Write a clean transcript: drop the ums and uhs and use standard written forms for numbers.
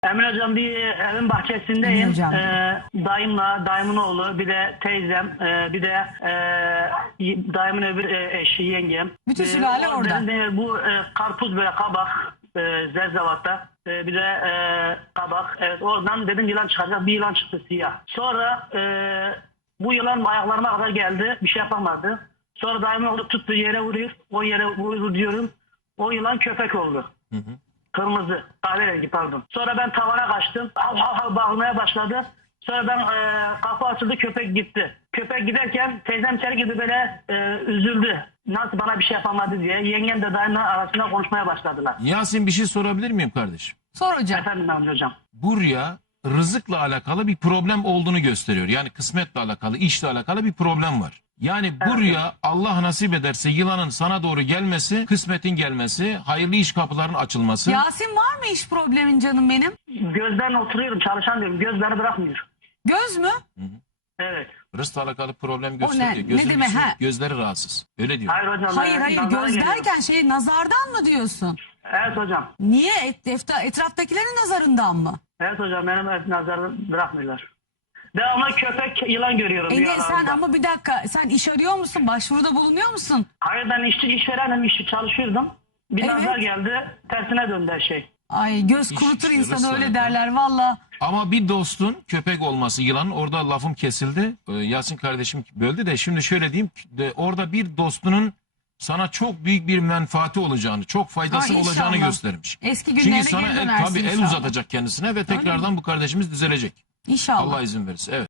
Emin hocam bir evin bahçesindeyim. Emin hocam. Dayımla, dayımın oğlu, bir de teyzem, bir de dayımın öbür eşi, yengem. Bütün sülale orada. Bu karpuz böyle kabak, zerzevatta. Bir de kabak. Evet, oradan dedim yılan çıkacak. Bir yılan çıktı siyah. Sonra bu yılan ayaklarıma kadar geldi. Bir şey yapamadı. Sonra dayımın oğlu tuttu, yere vuruyor. O yere vurur diyorum. O yılan köpek oldu. Hı hı. Kırmızı, kahverengi pardon. Sonra ben tavana kaçtım. Hav hav hav bağırmaya başladı. Sonra ben kapı açıldı, köpek gitti. Köpek giderken teyzem içeri girdi, böyle üzüldü. Nasıl bana bir şey yapamadı diye. Yengem de dayımla arasında konuşmaya başladılar. Yasin, bir şey sorabilir miyim kardeşim? Sor hocam. Efendim Hamdi hocam. Bu rüya rızıkla alakalı bir problem olduğunu gösteriyor. Yani kısmetle alakalı, işle alakalı bir problem var. Yani bu rüya Allah nasip ederse yılanın sana doğru gelmesi, kısmetin gelmesi, hayırlı iş kapılarının açılması. Yasin, var mı iş problemin canım benim? Gözlerine oturuyorum, çalışan diyorum. Gözleri bırakmıyor. Göz mü? Evet. Rızkla alakalı problem ne? gösteriyor. Ne Gözünün demek, üstü- ha? Gözleri rahatsız. Öyle diyor. Hayır hocam. Hayır nazara göz geliyor. derken nazardan mı diyorsun? Evet hocam. Niye? Etraftakilerin nazarından mı? Evet hocam, benim nazarı bırakmıyorlar. Devamlı köpek, yılan görüyorum. Sen rüyalarımda. ama bir dakika, sen iş arıyor musun? Başvuruda bulunuyor musun? Hayır, ben işverenim, işçi çalışıyordum. Bir Evet. nazar geldi, tersine döndü her şey. Ay, göz İş kurutur işte, insanı, rızkla öyle alakalı. derler valla. Ama bir dostun köpek olması, yılan, orada lafım kesildi. Yasin kardeşim böldü de şimdi şöyle diyeyim. Orada bir dostunun sana çok büyük bir menfaati olacağını, çok faydası Ha, inşallah. olacağını göstermiş. Eski günlerine Çünkü sana geri dönersin tabii el inşallah. uzatacak kendisine ve tekrardan bu kardeşimiz düzelecek. İnşallah. Allah izin verirse. Evet.